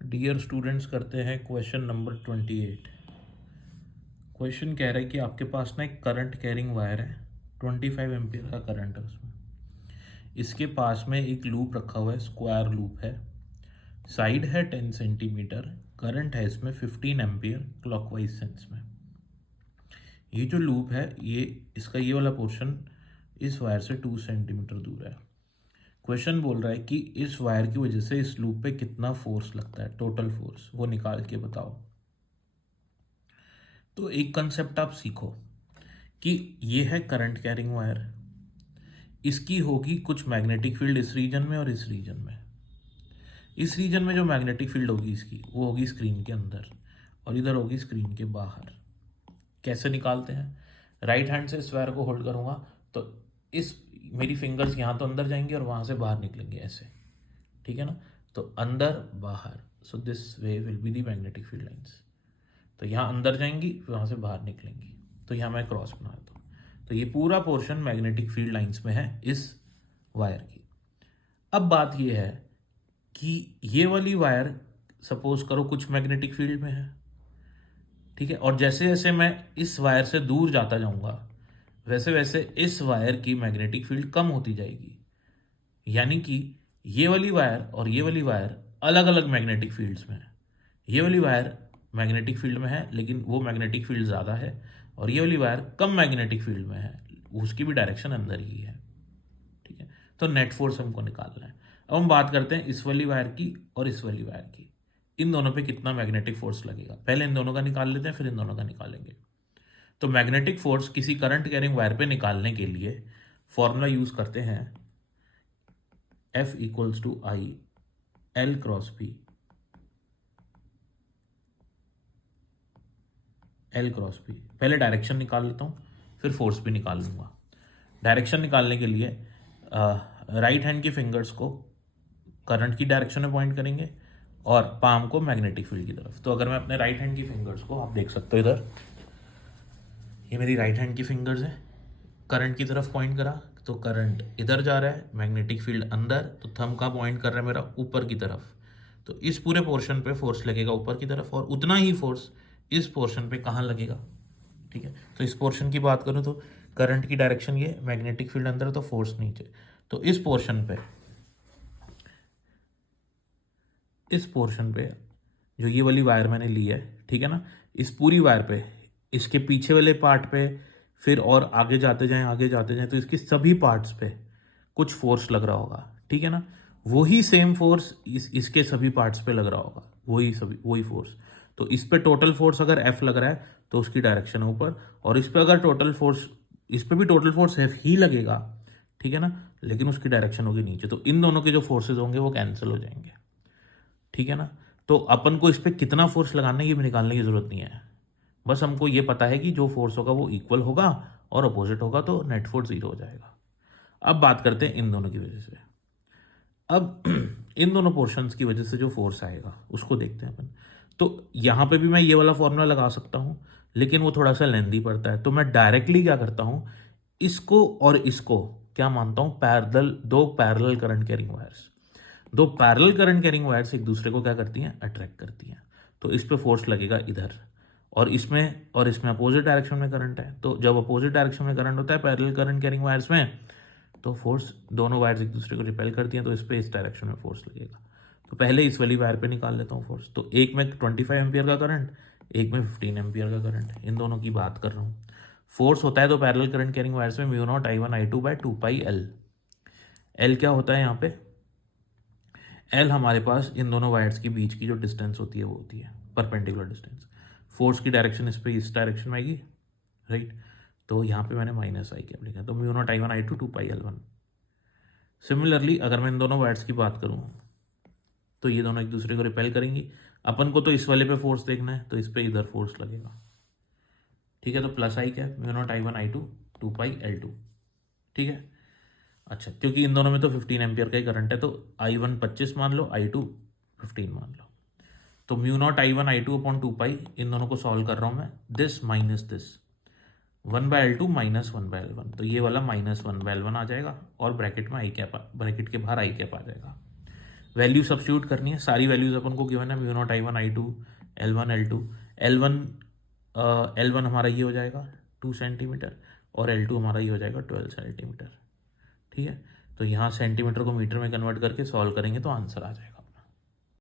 Dear students, करते हैं question number 28। Question कह रहा है कि आपके पास ना एक करंट कैरिंग वायर है, 25 एम्पियर का करंट है उसमें। इसके पास में एक लूप रखा हुआ है, स्क्वायर लूप है, साइड है 10 सेंटीमीटर, करंट है इसमें 15 एम्पियर क्लॉकवाइज सेंस में। ये जो लूप है, ये इसका ये वाला पोर्शन इस वायर से 2 सेंटीमीटर दूर है। क्वेश्चन बोल रहा है कि इस वायर की वजह से इस लूप पे कितना फोर्स लगता है, टोटल फोर्स वो निकाल के बताओ। तो एक कंसेप्ट आप सीखो कि ये है करंट कैरिंग वायर, इसकी होगी कुछ मैग्नेटिक फील्ड इस रीजन में और इस रीजन में। इस रीजन में जो मैग्नेटिक फील्ड होगी इसकी, वो होगी स्क्रीन के अंदर, और इधर होगी स्क्रीन के बाहर। कैसे निकालते हैं? राइट हैंड से इस वायर को होल्ड करूँगा तो इस मेरी फिंगर्स यहाँ तो अंदर जाएंगी और वहाँ से बाहर निकलेंगे ऐसे, ठीक है ना। तो अंदर बाहर, so this way will be the magnetic field lines. तो यहाँ अंदर जाएंगी फिर वहाँ से बाहर निकलेंगी, तो यहाँ मैं क्रॉस बना देता हूँ। तो ये पूरा पोर्शन मैग्नेटिक फील्ड लाइन्स में है इस वायर की। अब बात ये है कि ये वाली वायर सपोज करो कुछ मैग्नेटिक फील्ड में है, ठीक है, और जैसे जैसे मैं इस वायर से दूर जाता जाऊँगा वैसे वैसे इस वायर की मैग्नेटिक फील्ड कम होती जाएगी। यानी कि ये वाली वायर और ये वाली वायर अलग अलग मैग्नेटिक फील्ड्स में है। ये वाली वायर मैग्नेटिक फील्ड में है लेकिन वो मैग्नेटिक फील्ड ज़्यादा है, और ये वाली वायर कम मैग्नेटिक फील्ड में है, उसकी भी डायरेक्शन अंदर ही है, ठीक है। तो नेट फोर्स हमको निकालना है। अब हम बात करते हैं इस वाली वायर की और इस वाली वायर की, इन दोनों पे कितना मैग्नेटिक फोर्स लगेगा। पहले इन दोनों का निकाल लेते हैं, फिर इन दोनों का निकालेंगे। तो मैग्नेटिक फोर्स किसी करंट कैरिंग वायर पे निकालने के लिए फॉर्मूला यूज करते हैं, F equals to I L cross P. L cross P, पहले डायरेक्शन निकाल लेता हूँ फिर फोर्स भी निकाल लूँगा। डायरेक्शन निकालने के लिए राइट हैंड की फिंगर्स को करंट की डायरेक्शन में पॉइंट करेंगे और पाम को मैग्नेटिक फील्ड की तरफ। तो अगर मैं अपने राइट हैंड की फिंगर्स को, आप देख सकते हो इधर, ये मेरी राइट हैंड की फिंगर्स है, करंट की तरफ पॉइंट करा तो करंट इधर जा रहा है, मैग्नेटिक फील्ड अंदर, तो थंब का पॉइंट कर रहा है मेरा ऊपर की तरफ। तो इस पूरे पोर्शन पे फोर्स लगेगा ऊपर की तरफ, और उतना ही फोर्स इस पोर्शन पे कहाँ लगेगा, ठीक है। तो इस पोर्शन की बात करूँ तो करंट की डायरेक्शन ये, मैग्नेटिक फील्ड अंदर तो फोर्स नीचे। तो इस पोर्शन पे, इस पोर्शन पे जो ये वाली वायर मैंने ली है, ठीक है ना, इस पूरी वायर पे, इसके पीछे वाले पार्ट पे, फिर और आगे जाते जाएं आगे जाते जाएं तो इसके सभी पार्ट्स पे कुछ फोर्स लग रहा होगा, ठीक है ना। वही सेम फोर्स इसके सभी पार्ट्स पे लग रहा होगा, वही फोर्स। तो इस पे टोटल फोर्स अगर F लग रहा है तो उसकी डायरेक्शन है ऊपर, और इस पे अगर टोटल फोर्स, इस पे भी टोटल फोर्स F ही लगेगा, ठीक है ना, लेकिन उसकी डायरेक्शन होगी नीचे। तो इन दोनों के जो फोर्सेज होंगे वो कैंसिल हो जाएंगे, ठीक है ना। तो अपन को इस पर कितना फोर्स लगाना है ये भी निकालने की जरूरत नहीं है, बस हमको ये पता है कि जो फोर्स होगा वो इक्वल होगा और अपोजिट होगा, तो नेट फोर्स 0 हो जाएगा। अब बात करते हैं इन दोनों की वजह से। अब इन दोनों पोर्शंस की वजह से जो फोर्स आएगा उसको देखते हैं अपन। तो यहाँ पे भी मैं ये वाला फॉर्मूला लगा सकता हूँ, लेकिन वो थोड़ा सा लेंदी पड़ता है, तो मैं डायरेक्टली क्या करता हूँ, इसको और इसको क्या मानता हूँ, पैरेलल, दो पैरेलल करंट कैरिंग वायर्स। दो पैरेलल करंट कैरिंग वायर्स एक दूसरे को क्या करती हैं, अट्रैक्ट करती हैं। तो इस पे फोर्स लगेगा इधर, और इसमें अपोजिट डायरेक्शन में करंट है। तो जब अपोजिट डायरेक्शन में करंट होता है पैरेलल करंट कैरिंग वायर्स में, तो फोर्स, दोनों वायर्स एक दूसरे को रिपेल करती हैं, तो इस पे इस डायरेक्शन में फोर्स लगेगा। तो पहले इस वाली वायर पे निकाल लेता हूँ फोर्स। तो एक में 25 एम्पियर का करंट, एक में 15 एम्पियर का करंट, इन दोनों की बात कर रहा हूँ। फोर्स होता है तो पैरेलल करंट कैरिंग वायर्स में mu naught I1 I2 by 2 pi L. L क्या होता है यहाँ पे, एल हमारे पास इन दोनों वायर्स के बीच की जो डिस्टेंस होती है वो होती है परपेंडिकुलर डिस्टेंस। फोर्स की डायरेक्शन इस पे इस डायरेक्शन में आएगी, राइट। तो यहाँ पे मैंने माइनस आई कैप लिखा, तो म्यू नॉट I1 I2 2 पाई L1। सिमिलरली अगर मैं इन दोनों वायर्स की बात करूँ तो ये दोनों एक दूसरे को रिपेल करेंगी। अपन को तो इस वाले पे फोर्स देखना है, तो इस पे इधर फोर्स लगेगा, ठीक है। तो plus I cap mu naught I1 I2 2 pi L2, ठीक है। अच्छा, क्योंकि इन दोनों में तो 15 एम्पियर का ही करंट है, तो I1 25 मान लो, I2 15 मान लो। तो mu naught I1 I2 upon 2 पाई, इन दोनों को सॉल्व कर रहा हूँ मैं, this minus this, 1/L2 minus 1/L1, तो ये वाला माइनस 1/L1 आ जाएगा, और ब्रैकेट में आई कैप, ब्रैकेट के बाहर आई कैप आ जाएगा। वैल्यू सब्स्टिट्यूट करनी है, सारी वैल्यूज अपन को गिवन है, μ0 I1 I2 L1 L2। L1 हमारा ये हो जाएगा 2 सेंटीमीटर और L2 हमारा ये हो जाएगा 12 सेंटीमीटर। ठीक है, तो यहाँ सेंटीमीटर को मीटर में कन्वर्ट करके सॉल्व करेंगे तो आंसर आ जाएगा।